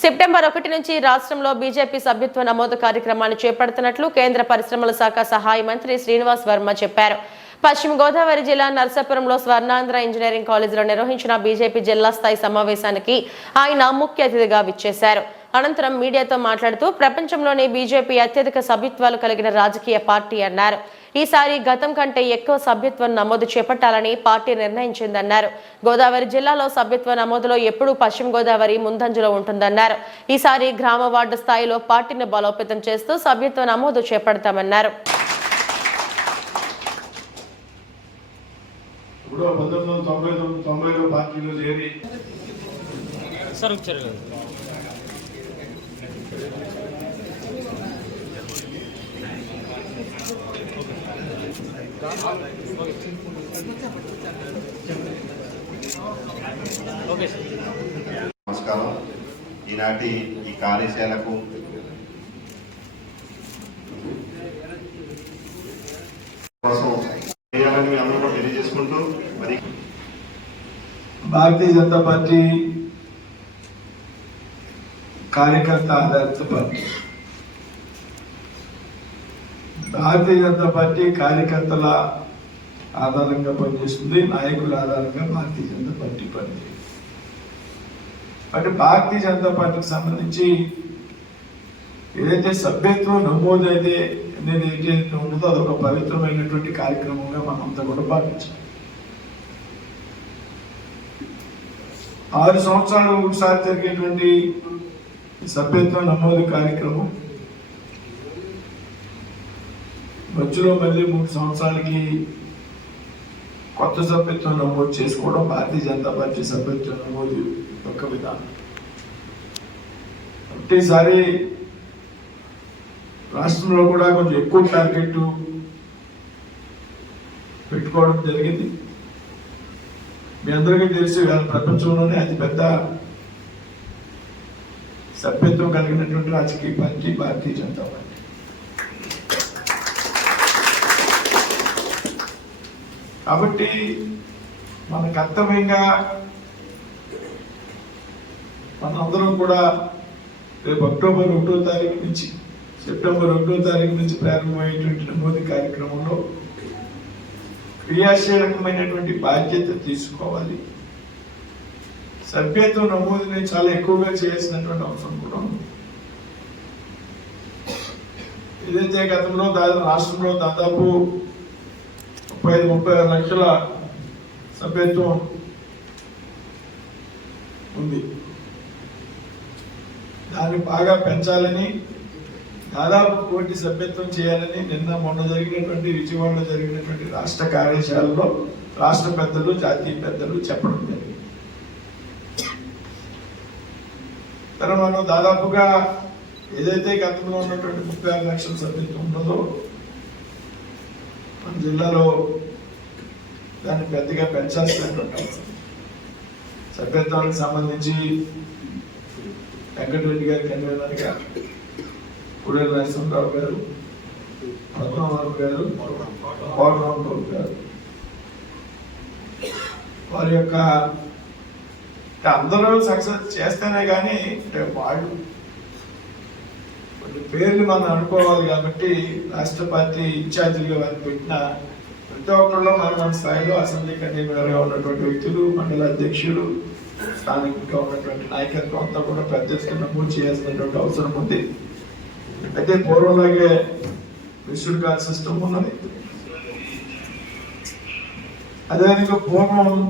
September ఒకటి నుంచి రాష్ట్రంలో బీజేపీ సభ్యత్వ నమోదు కార్యక్రమాన్ని చేపడుతున్నట్లు కేంద్ర పరిశ్రమల శాఖ సహాయ మంత్రి శ్రీనివాస్ వర్మ చెప్పారు. పశ్చిమ గోదావరి జిల్లా నర్సాపురంలో స్వర్ణాంధ్ర ఇంజనీరింగ్ కాలేజీలో నిర్వహించిన బీజేపీ జిల్లా స్థాయి సమావేశానికి ఆయన ముఖ్య అతిథిగా విచ్చేశారు. అనంతరం మీడియాతో మాట్లాడుతూ ప్రపంచంలోనే బీజేపీ అత్యధిక సభ్యత్వాలు కలిగిన రాజకీయ పార్టీ అన్నారు. ఈసారి గతం కంటే ఎక్కువ సభ్యత్వం నమోదు చేపట్టాలని పార్టీ నిర్ణయించిందన్నారు. గోదావరి జిల్లాలో సభ్యత్వ నమోదులో ఎప్పుడూ పశ్చిమ గోదావరి ముందంజలో ఉంటుందన్నారు. ఈసారి గ్రామ వార్డు స్థాయిలో పార్టీని బలోపేతం చేస్తూ సభ్యత్వ నమోదు చేపడతామన్నారు. ఇప్పుడు పంతొమ్మిది వందల తొంభై తొమ్మిది తొంభైలో పార్టీలో చేరి సార్ వచ్చారు ఓకే సార్ నమస్కారం. ఈనాటి ఈ కార్యశాలకు కోసం చేయాలని అందరూ కూడా తెలియజేసుకుంటూ మరి భారతీయ జనతా పార్టీ కార్యకర్త ఆధారిత పార్టీ. భారతీయ జనతా పార్టీ కార్యకర్తల ఆధారంగా పనిచేస్తుంది నాయకుల ఆధారంగా భారతీయ జనతా పార్టీ పనిచేస్తుంది. అంటే భారతీయ జనతా పార్టీకి సంబంధించి ఏదైతే సభ్యత్వం నమోదైతే అనేది ఏదైతే ఉంటుందో అదొక పవిత్రమైనటువంటి కార్యక్రమంగా మనంతా కూడా భావించాం. ఆరు సంవత్సరాలు ఒకసారి జరిగేటువంటి సభ్యత్వ నమోదు కార్యక్రమం మధ్యలో మళ్ళీ మూడు సంవత్సరాలకి కొత్త సభ్యత్వం నమోదు చేసుకోవడం భారతీయ జనతా పార్టీ సభ్యత్వం నమోదు యొక్క విధానం. ఒకటేసారి రాష్ట్రంలో కూడా కొంచెం ఎక్కువ టార్గెట్ పెట్టుకోవడం జరిగింది. మీ అందరికీ తెలిసి వేళ ప్రపంచంలోనే అతిపెద్ద సభ్యత్వం కలిగినటువంటి రాజకీయ పార్టీ భారతీయ జనతా పార్టీ. కాబట్టి మన కర్తవ్యంగా మనందరం కూడా రేపు అక్టోబర్ ఒకటో తారీఖు నుంచి సెప్టెంబర్ ఒకటో తారీఖు నుంచి ప్రారంభమయ్యేటువంటి నమోదు కార్యక్రమంలో క్రియాశీలకమైనటువంటి బాధ్యత తీసుకోవాలి. సభ్యత్వం నమోదుని చాలా ఎక్కువగా చేయాల్సినటువంటి అవసరం కూడా ఉంది. ఏదైతే గతంలో దాదాపు రాష్ట్రంలో దాదాపు ముప్పై ఐదు ముప్పై ఆరు లక్షల సభ్యత్వం ఉంది. దాన్ని బాగా పెంచాలని దాదాపు కోటి సభ్యత్వం చేయాలని నిన్న మొన్న జరిగినటువంటి విజయవాడలో జరిగినటువంటి రాష్ట్ర కార్యశాలలో రాష్ట్ర పెద్దలు జాతీయ పెద్దలు చెప్పడం జరిగింది. తర్వాత మనం దాదాపుగా ఏదైతే గతంలో ఉన్నటువంటి ముప్పై ఆరు లక్షల సభ్యత్వం ఉన్నదో మన జిల్లాలో దాన్ని పెద్దగా పెంచాల్సినటువంటి సభ్యత్వానికి సంబంధించి వెంకటరెడ్డి గారి కన్వీనర్గా కుడేల నరసింహరావు గారు పద్మనాభరావు గారు కోటరామరావు గారు. వారి యొక్క అందరూ సక్సెస్ చేస్తేనే కానీ అంటే వాళ్ళు పేర్లు మనం అనుకోవాలి కాబట్టి రాష్ట్ర పార్టీ ఇన్ఛార్జీలుగా వారిని పెట్టిన ప్రతి ఒక్కళ్ళు మన మన స్థాయిలో అసెంబ్లీ కన్వీనర్గా ఉన్నటువంటి వ్యక్తులు మండల అధ్యక్షులు స్థానికంగా ఉన్నటువంటి నాయకత్వం అంతా కూడా పెద్ద ఎత్తున నమోదు చేయాల్సినటువంటి అవసరం ఉంది. అయితే పూర్వంలాగే మిస్డ్ కాల్ సిస్టమ్ ఉన్నది. అదేవిధంగా పూర్వం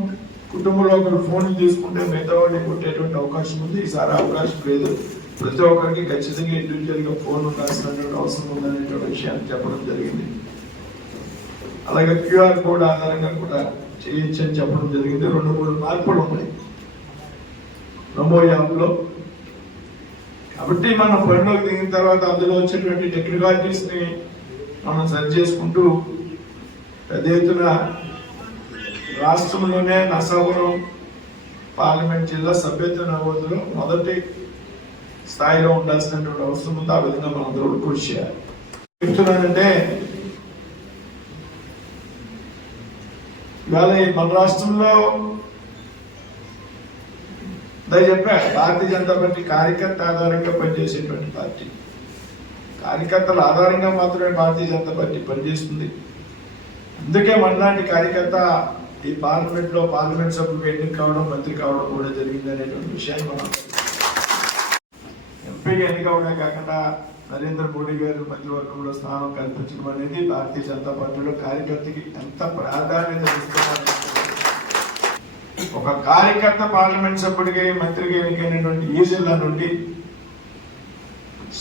కుటుంబంలో ఒకరు ఫోన్ తీసుకుంటే మిగతా వాడిని కొట్టేటువంటి అవకాశం ఉంది. ఈసారి అవకాశం లేదు. ప్రతి ఒక్కరికి ఖచ్చితంగా ఇండివిజువల్గా ఫోన్ ఉండాల్సినటువంటి అవసరం ఉందనేటువంటి విషయాన్ని చెప్పడం జరిగింది. అలాగే క్యూఆర్ కోడ్ ఆధారంగా కూడా చేయొచ్చు అని చెప్పడం జరిగింది. రెండు మూడు మార్పులు ఉన్నాయి. నమో యాప్లో కాబట్టి మనం బరిలోకి దిగిన తర్వాత అందులో వచ్చేటువంటి టెక్నికాలజీస్ని మనం సరి చేసుకుంటూ పెద్ద ఎత్తున రాష్ట్రంలోనే నరసాపురం పార్లమెంట్ జిల్లా సభ్యత్వ నమోదులో మొదటి స్థాయిలో ఉండాల్సినటువంటి అవసరం ఉంది? ఆ విధంగా మనం అందరూ కృషి చేయాలి. చెప్తున్నానంటే ఇవాళ మన రాష్ట్రంలో అదే చెప్పా భారతీయ జనతా పార్టీ కార్యకర్త ఆధారంగా పనిచేసేటువంటి పార్టీ. కార్యకర్తల ఆధారంగా మాత్రమే భారతీయ జనతా పార్టీ పనిచేస్తుంది. అందుకే మనలాంటి కార్యకర్త ఈ పార్లమెంట్లో పార్లమెంట్ సభ్యులు ఎన్నిక కావడం మంత్రి కావడం కూడా జరిగింది అనేటువంటి విషయాన్ని మనం ఎంపీగా ఎన్నిక అవడమే కాకుండా నరేంద్ర మోడీ గారు మంత్రివర్గంలో స్థానం కల్పించడం అనేది భారతీయ జనతా పార్టీలో కార్యకర్తకి ఎంత ప్రాధాన్యత ఇస్తున్నారు. ఒక కార్యకర్త పార్లమెంట్ సభ్యుడికి మంత్రిగా ఎన్నికైనటువంటి ఈ జిల్లా నుండి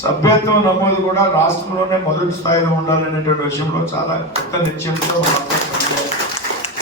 సభ్యత్వం నమోదు కూడా రాష్ట్రంలోనే మొదటి స్థాయిలో ఉండాలనేటువంటి విషయంలో చాలా కొత్త నిశ్చయంతో మనం